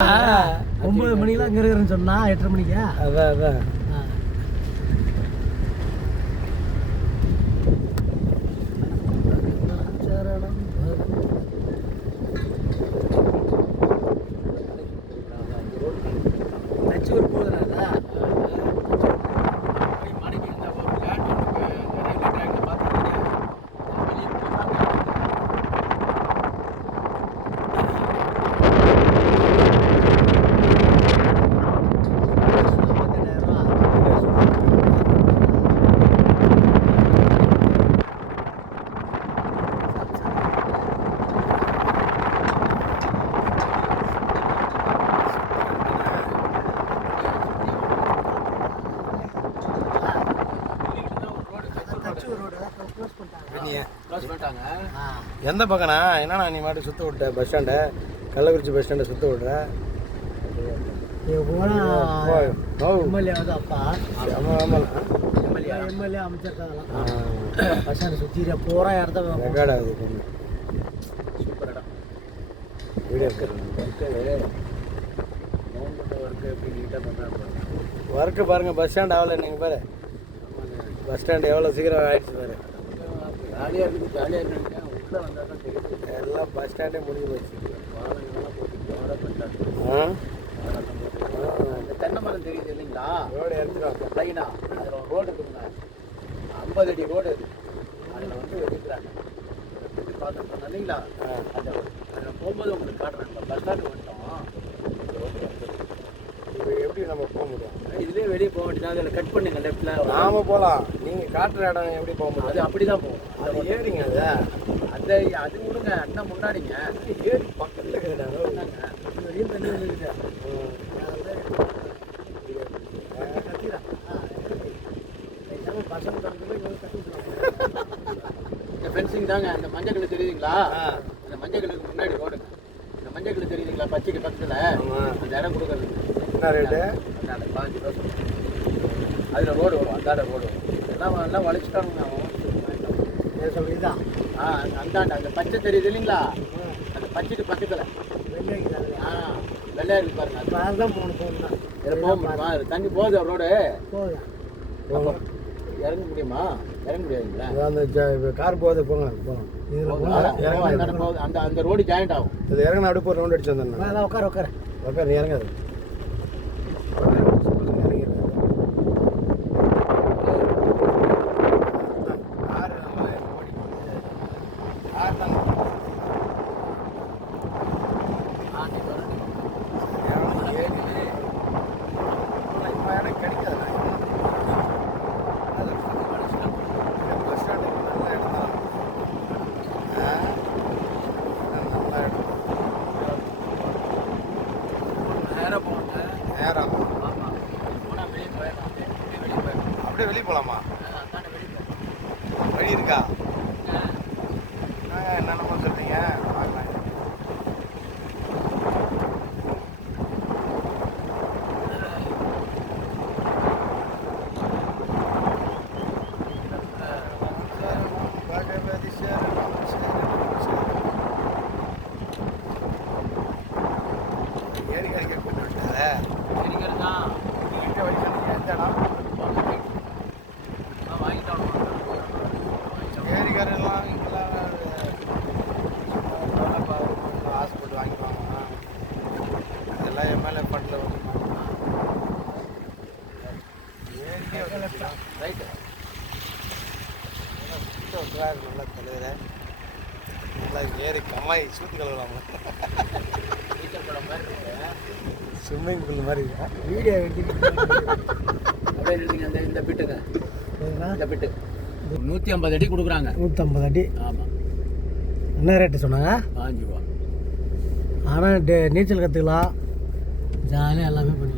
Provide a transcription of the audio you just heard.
9 மணிக்கெல்லாம் இங்கே இருக்கிறேன்னு சொன்னா 8:30 மணிக்கா? அதான் அதான் தச்சூர் போகுதுண்ணா எந்த பக்கம்ண்ணா? என்னண்ணா நீ மாட்டு சுற்ற விட்ட பஸ் ஸ்டாண்டை, கள்ளக்குறிச்சி பஸ் ஸ்டாண்டை சுற்ற விட்ற? எம்எல்ஏ வந்து அப்பா எம்எல்ஏ அமைச்சிருக்காங்களாம். பஸ் ஸ்டாண்டை சுற்றி பூரா இடத்த ரெக்கார்ட் ஆகுது. சூப்பர் இடம். வீடியோ ஒர்க்கு பாருங்க. பஸ் ஸ்டாண்ட் ஆகலை நீங்கள் பாரு. பஸ் ஸ்டாண்ட் எவ்வளோ சீக்கிரம் ஆயிடுச்சு பாரு. ஜாலியாக இருக்குது, ஜாலியாக இருக்குங்க. உள்ளே வந்தால் தான் தெரியுது. எல்லாம் பஸ் ஸ்டாண்டே முடிஞ்சு போச்சு. இந்த தென்னை மரம் தெரியுது இல்லைங்களா? ரோடு எடுத்துருவாங்க லைனா அதில் ஒரு ரோடு இருக்குங்க. 50 அடி ரோடு அது. அதில் வந்து எடுக்கிறாங்க. பார்த்துருக்கோம் இல்லைங்களா? அதில் போகும்போது உங்களுக்கு காட்டுறாங்க. பஸ் ஸ்டாண்டு வந்துட்டோம். இப்போ எப்படி நம்ம போக முடியும்? இதுலேயே வெளியே போக வேண்டியது. அதில் கட் பண்ணுங்க லெஃப்டில். நாம போகலாம். நீங்கள் காட்டுற இடம் எப்படி போக முடியும்? அது அப்படி தான் போகும். அது ஏறிங்க. அது விடுங்க. அண்ணன் முன்னாடிங்க ஏறி பக்கத்தில் இருக்கிறாங்க. வெளியும் தண்ணி வந்துருக்குது. இந்த ஃபென்சிங் தாங்க. அந்த மஞ்சள் கல்லு தெரியுதுங்களா? அந்த மஞ்சள் கல்லுக்கு முன்னாடி ரோடுங்க. இந்த மஞ்சள் கல்லு தெரியுதுங்களா? பச்சைக்கு பக்கத்தில் அந்த இடம் கொடுக்குறது. என்ன ரேட்டு? அந்த 15 ரூபா சொல்லுங்கள். அதில் ரோடு வரும். அந்தாண்ட ரோடு வரும். எல்லாம் வளைச்சிட்டானுங்க. அவன் சொல்லிதான். அந்தாண்ட அந்த பச்சை தெரியுது இல்லைங்களா? அந்த பச்சைக்கு பக்கத்தில் வெள்ளையா இருக்கு பாருங்க. அது தான் போகணும். இதில் போக முடியுமா? தண்ணி போகுது ரோடு. போகுது. இறங்க முடியுமா? இறங்க முடியாதுங்களா? அந்த கார் போகுது. போங்க போகலாம். அந்த ரோடு ஜாயிண்ட் ஆகும். இது இறங்கினா அப்படியே போய் ரவுண்ட் அடிச்சு வந்தேன். உட்கார நீ இறங்காது. அப்படியே வெளியே போகலாமா? வழி இருக்கா? என்னென்னமோ சொல்றீங்க. ஏரி கழிக்க கூட்டு விட்டாத. எந்த இடம்? ஏரிக்காரெல்லாம் இங்கெல்லாம் ஹாஸ்பிட்டல் வாங்கிக்குவாங்க. இதெல்லாம் எம்எல்ஏ ஃபண்டில் வந்து ரைட்டு நல்லா தலைவர நல்லா ஏரி கம்மாய் சூத்து கலவலாமா? ஸ்விம்மிங் பூல் மாதிரி இருக்கா? வீடியோ எடுத்துக்கிட்டு இந்த பிட்டுங்க. இந்த பிட்டு 150 அடி கொடுக்குறாங்க. 150 அடி. ஆமாம். என்ன ரேட்டு சொன்னாங்க? 5 ரூபா. ஆனால் நீச்சல் கற்றுக்கலாம். ஜாலியாக எல்லாமே பண்ணி